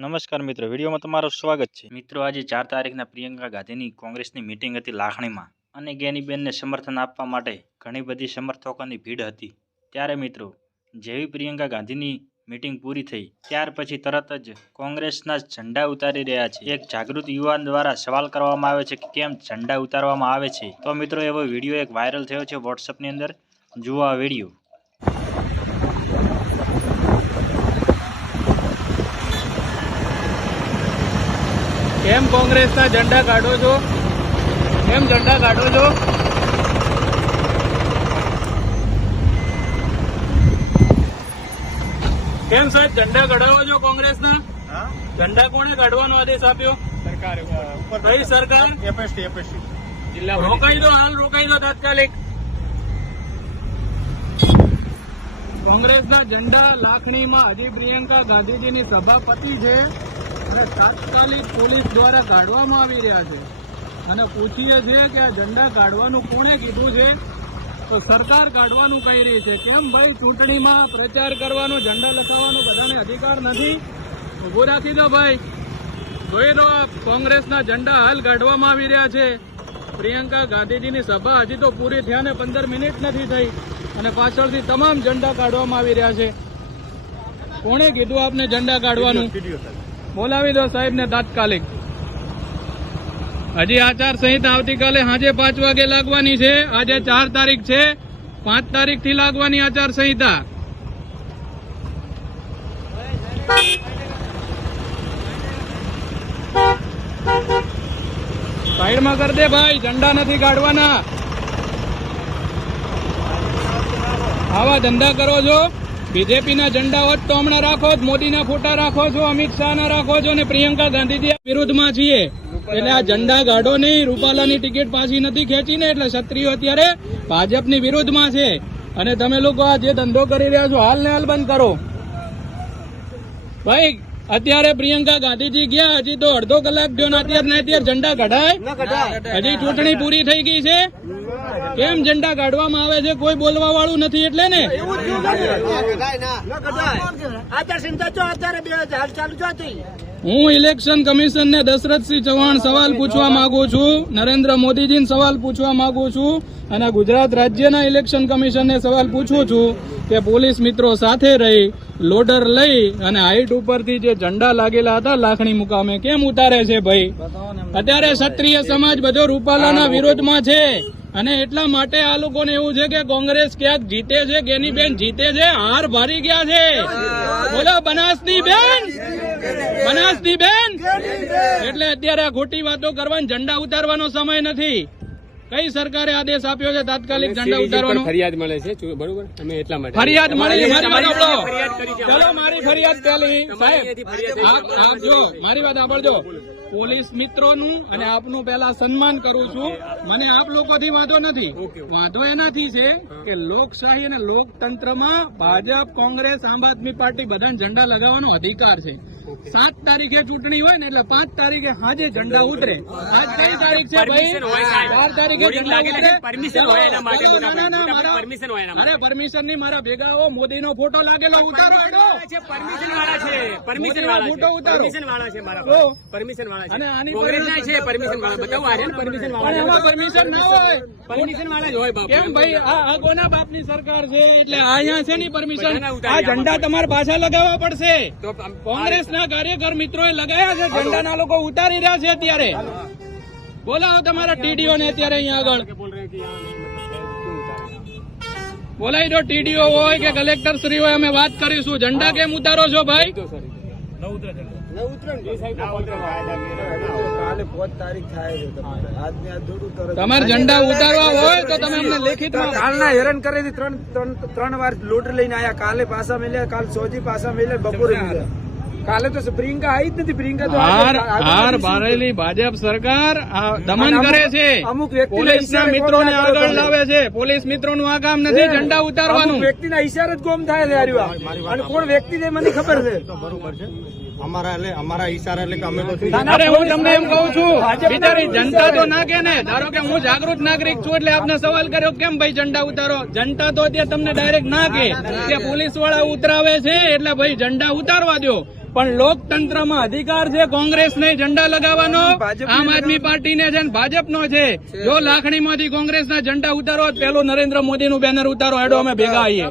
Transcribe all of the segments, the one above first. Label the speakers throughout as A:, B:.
A: નમસ્કાર મિત્રો, વિડીયોમાં તમારું સ્વાગત છે. મિત્રો, આજે ચાર તારીખના પ્રિયંકા ગાંધીની કોંગ્રેસની મિટિંગ હતી લાખણીમાં અને ગેનીબેનને સમર્થન આપવા માટે ઘણી બધી સમર્થકોની ભીડ હતી. ત્યારે મિત્રો, જેવી પ્રિયંકા ગાંધીની મિટિંગ પૂરી થઈ, ત્યાર પછી તરત જ કોંગ્રેસના ઝંડા ઉતારી રહ્યા છે. એક જાગૃત યુવાન દ્વારા સવાલ કરવામાં આવે છે કે કેમ ઝંડા ઉતારવામાં આવે છે? તો મિત્રો, એવો વીડિયો એક વાયરલ થયો છે વોટ્સઅપની અંદર. જુઓ આ વીડિયો.
B: કેમ કોંગ્રેસના ઝંડા કાઢો છો? કેમ ઝંડા કાઢો છો? કેમ સાહેબ ઝંડા કઢાવો છો કોંગ્રેસના? ઝંડા કોણે કાઢવાનો આદેશ આપ્યો? કઈ સરકાર?
C: એપએસટી એપએસટી
B: રોકાઈ દો હાલ રોકાઈ દો તાત્કાલિક. કોંગ્રેસના ઝંડા લાખણીમાં હજી પ્રિયંકા ગાંધીજીની સભા પતી છે. અને તાત્કાલિક પોલીસ દ્વારા કાઢવામાં આવી રહ્યા છે. અને પૂછીએ છીએ કે આ ઝંડા કાઢવાનું કોણે કીધું છે? તો સરકાર કાઢવાનું કહી રહી છે. કેમ ભાઈ? ચૂંટણીમાં પ્રચાર કરવાનો, ઝંડા લખાવવાનો બધાને અધિકાર નથી? ઊભો રાખી દો ભાઈ. જોઈ લો કોંગ્રેસના ઝંડા હાલ કાઢવામાં આવી રહ્યા છે. પ્રિયંકા ગાંધીજીની સભા હજી તો પૂરી થયા ને પંદર મિનિટ નથી થઈ. અને પાછળથી તમામ ઝંડા કાઢવામાં આવી રહ્યા છે. કોણે કીધું આપને ઝંડા કાઢવાનું? બોલાવી દો સાહેબને તાત્કાલિક. હજી આચારસંહિતા આવતીકાલે સાંજે પાંચ વાગે લાગવાની છે. આજે ચાર તારીખ છે. પાંચ તારીખથી લાગવાની આચારસંહિતા સાઈડમાં કર દે ભાઈ, ઝંડા નથી કાઢવાના. આવા ધંધા કરો છો. બીજેપીના ઝંડા હોત તો હમણાં રાખો જ મોદીના ફોટા રાખો છો અમિત શાહના રાખો છો અને પ્રિયંકા ગાંધીજી વિરુદ્ધમાં છીએ. એટલે આ ઝંડા ગાઢો નહીં રૂપાલાની ટિકિટ પાછી નથી ખેંચીને એટલે ક્ષત્રિયો અત્યારે ભાજપની વિરુદ્ધમાં છે. અને તમે લોકો આ જે ધંધો કરી રહ્યા છો હાલ ને હાલ બંધ કરો. ભાઈ અત્યારે પ્રિયંકા ગાંધીજી ગયા હજી તો અડધો કલાક થયો અત્યારે ને અત્યારે ઝંડા કઢાય હજી ચૂંટણી પૂરી થઈ ગઈ છે. કેમ ઝંડા કાઢવામાં આવે છે? કોઈ બોલવા વાળું નથી એટલે ને? હું ઇલેક્શન કમિશન ને દશરથસિંહ ચૌહાણ સવાલ પૂછવા માંગુ છું નરેન્દ્ર મોદીજીને સવાલ પૂછવા માંગુ છું અને ગુજરાત રાજ્યના ઇલેક્શન કમિશનને સવાલ પૂછું છું કે પોલીસ મિત્રો સાથે રહી લોડર લઈ અને હાઈટ ઉપરથી જે ઝંડા લાગેલા હતા લાખણી મુકામે કેમ ઉતારે છે ભાઈ? અત્યારે ક્ષત્રિય સમાજ બધો રૂપાલાના વિરોધમાં છે. અને એટલા માટે આ લોકોને એવું છે કે કોંગ્રેસ ક્યાંક જીતે છે ગેનીબેન જીતે છે હાર ભરી ગયા છે. બોલો બનાસની બેન? બનાસની બેન? એટલે અત્યારે આ ખોટી વાતો કરવાની ઝંડા ઉતારવાનો સમય નથી. કઈ સરકારે આદેશ આપ્યો છે તાત્કાલિક ઝંડા ઉતારવાનો?
D: ફરિયાદ મળે છે બરોબર? અમે એટલા માટે.
B: ફરિયાદ મળી મારી વાત સાંભળો.
D: છે.
B: ચલો મારી ફરિયાદ પેલી સાહેબ આપ જો મારી વાત સાંભળજો. પોલીસ મિત્રોનું અને આપનું પહેલા સન્માન કરું છું. મને આપ લોકોથી વાંધો નથી. વાંધો એનાથી છે કે લોકશાહી અને લોકતંત્રમાં ભાજપ કોંગ્રેસ આમ આદમી પાર્ટી બધાને ઝંડા લગાવવાનો અધિકાર છે. સાત તારીખે ચૂંટણી હોય ને એટલે પાંચ તારીખે હાજે ઝંડા ઉતરે. આજ કઈ તારીખ છે ભાઈ. ચાર તારીખે ઝંડા ઉતરે. ના, ના. અરે પરમિશન નહીં મારા ભેગા આવો મોદીનો ફોટો લાગેલો ઉતારો હેડો.
D: પરમિશન વાળા છે પરમિશન વાળા
B: ફોટો ઉતારો.
D: પરમિશન વાળા છે મારા પરમિશન વાળા
B: ઝંડા તમારે પાછા લગાવવા પડશે. કોંગ્રેસના કાર્યકર મિત્રોએ લગાવ્યા છે ઝંડાના લોકો ઉતારી રહ્યા છે અત્યારે. બોલાવો તમારા ટીડીઓ ને અત્યારે અહીંયા આગળ. બોલાવી દો ટીડીઓ હોય કે કલેક્ટર શ્રી હોય અમે વાત કરીશું. ઝંડા કેમ ઉતારો છો ભાઈ?
C: તમારે.
B: ઝંડા ઉતારવા હોય તો તમે અમને લેખિત
C: કાલના હેરાન કરે ત્રણ ત્રણ ત્રણ વાર લોટ લઈને આયા. કાલે પાછા મેલ્યા કાલ સોજી પાછા મેલ્યા બપોરે કાલે તો પ્રિયંકા આવી જ નથી. પ્રિયંકા તો
B: હાર. બારેલી ભાજપ સરકાર દમન કરે છે.
C: અમુક
B: પોલીસના મિત્રોને આગળ. લાવે છે. પોલીસ મિત્રોનું આ કામ નથી ઝંડા ઉતારવાનું.
C: વ્યક્તિના ઈશારે જ કોમ થાય છે અને કોણ વ્યક્તિ છે મને ખબર છે?
E: બરોબર છે. અમારા એટલે અમારા ઈશારા એટલે કે અમે તો
B: અરે હું તમને એમ કહું છું બિચારી જનતા તો ના કે ને? ધારો કે હું જાગૃત નાગરિક છું એટલે આપને સવાલ કર્યો કેમ ભાઈ ઝંડા ઉતારો? જનતા તો અત્યારે તમને ડાયરેક્ટ ના કે કે પોલીસવાળા ઉતરાવે છે એટલે ભાઈ ઝંડા ઉતારવા દો પણ લોકતંત્રમાં અધિકાર છે કોંગ્રેસને ઝંડા લગાવવાનો. આમ આદમી પાર્ટી ને છે ને ભાજપનો છે. જો લાખણી માંથી કોંગ્રેસ ના ઝંડા ઉતારો પેલું નરેન્દ્ર મોદી નું બેનર ઉતારો હેડો અમે ભેગા આવીએ.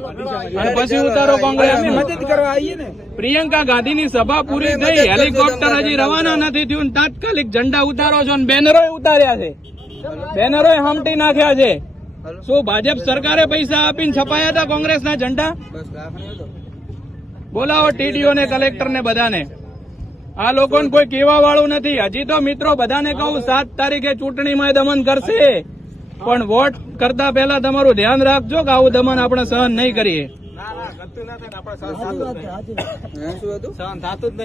B: અને પછી ઉતારો
C: કોંગ્રેસ
B: કોંગ્રેસનું.
C: મદદ કરવા આવીએ ને.
B: પ્રિયંકા ગાંધીની સભા પૂરી થઈ હેલિકોપ્ટર હજી રવાના નથી થયું તાત્કાલિક ઝંડા ઉતારો છો બેનરો ઉતાર્યા છે. બેનરો હમટી નાખ્યા છે. શું ભાજપ સરકારે પૈસા આપીને છપાયા હતા કોંગ્રેસના ઝંડા? બોલાવો ટીડીઓ ને કલેક્ટર ને બધાને. આ લોકોને કોઈ કહેવા વાળું નથી. હજી તો મિત્રો બધાને કહું સાત તારીખે ચૂંટણીમાં દમન કરશે. પણ વોટ કરતા પહેલા તમારું ધ્યાન રાખજો કે આવું દમન આપણે સહન નહીં કરીએ.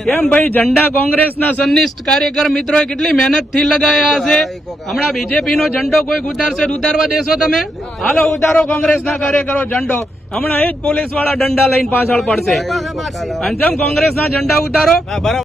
B: કેમ ભાઈ? ઝંડા કોંગ્રેસના સંનિષ્ઠ કાર્યકર મિત્રોએ કેટલી મહેનતથી લગાયા હશે? હમણાં બીજેપી નો ઝંડો કોઈ ઉતારશે ઉતારવા દેશો તમે? હાલો ઉતારો કોંગ્રેસના કાર્યકરો ઝંડો. હમણાં એ જ પોલીસવાળા દંડા લઈને પાછળ પડશે. અંજમ જેમ કોંગ્રેસના ઝંડા ઉતારો.